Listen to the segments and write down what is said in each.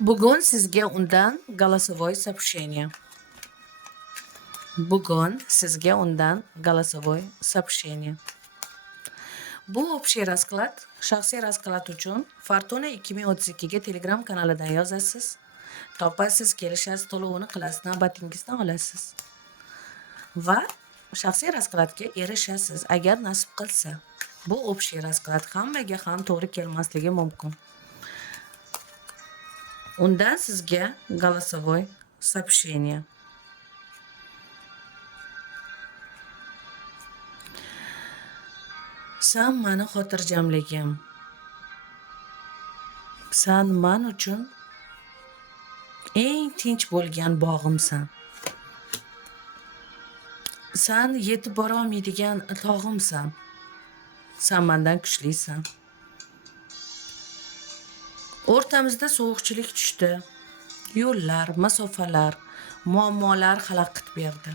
Bugun sizga undan голосовой сообщение. Bugun sizga undan голосовой сообщение. Bu общий расклад, shaxsiy расклад uchun Fortuna 2032 ga Telegram kanalidan yozasiz. Topasiz, kelishasiz, to'lovini qilasiz, navbatingizdan olasiz. Va shaxsiy raskladga erishasiz agar nasib qilsa. Bu общий расклад hammaga ham to'g'ri kelmasligi mumkin. Undan sizga голосовой сообщение. Sen mani xotirjamligim. Sen men uchun eng tinch bo'lgan bog'imsan. Sen yetib bora olmaydigan tog'imsan. Sen mendan kuchlisan. O'rtamizda sovuqchilik tushdi. Yo'llar, masofalar, muammolar xalaqit berdi.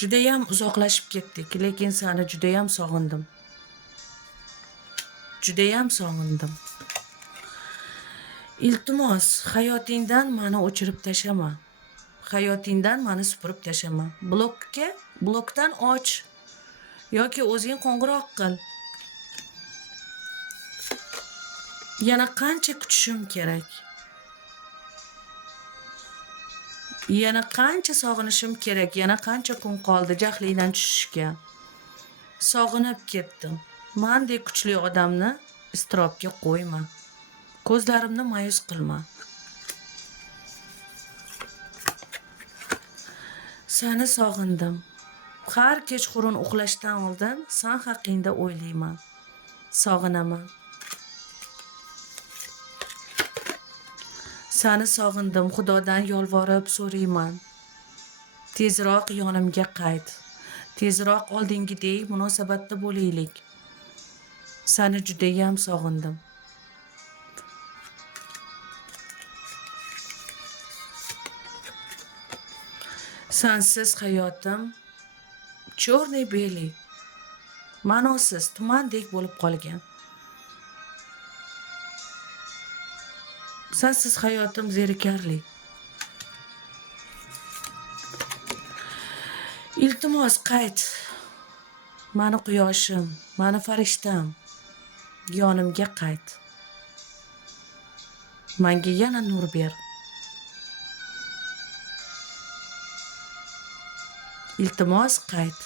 Judayam uzoqlashib ketdik, lekin seni judayam sog'indim. Judayam sog'indim. Iltimos, hayotingdan meni o'chirib tashlama. Hayotingdan meni supurib tashlama. Blokdan och yoki o'zing qo'ng'iroq qil. Yana qancha kutishim kerak? Yana qancha sog'inishim kerak? Yana qancha kun qoldi jahlidan tushishga? Sog'inib ketdim. Mendek kuchli odamni iztirobga qo'yma. Ko'zlarimni ma'yus qilma. Seni sog'indim. Har kechqurun uxlashdan oldin sen haqingda o'ylayman. Sog'inaman. Seni sog'indim, Xudodan yolvorib so'rayman. Tezroq yonimga qayt. Tezroq oldingidek munosabatda bo'laylik. Seni judayam sog'indim. Sensiz hayotim cho'rniy beli, ma'nosiz tumandek bo'lib qolgan. Sensiz hayotim zerikarli. Iltimos qayt. Mani quyoshim, mani farishtam. Yonimga qayt. Menga yana nur ber. Iltimos qayt.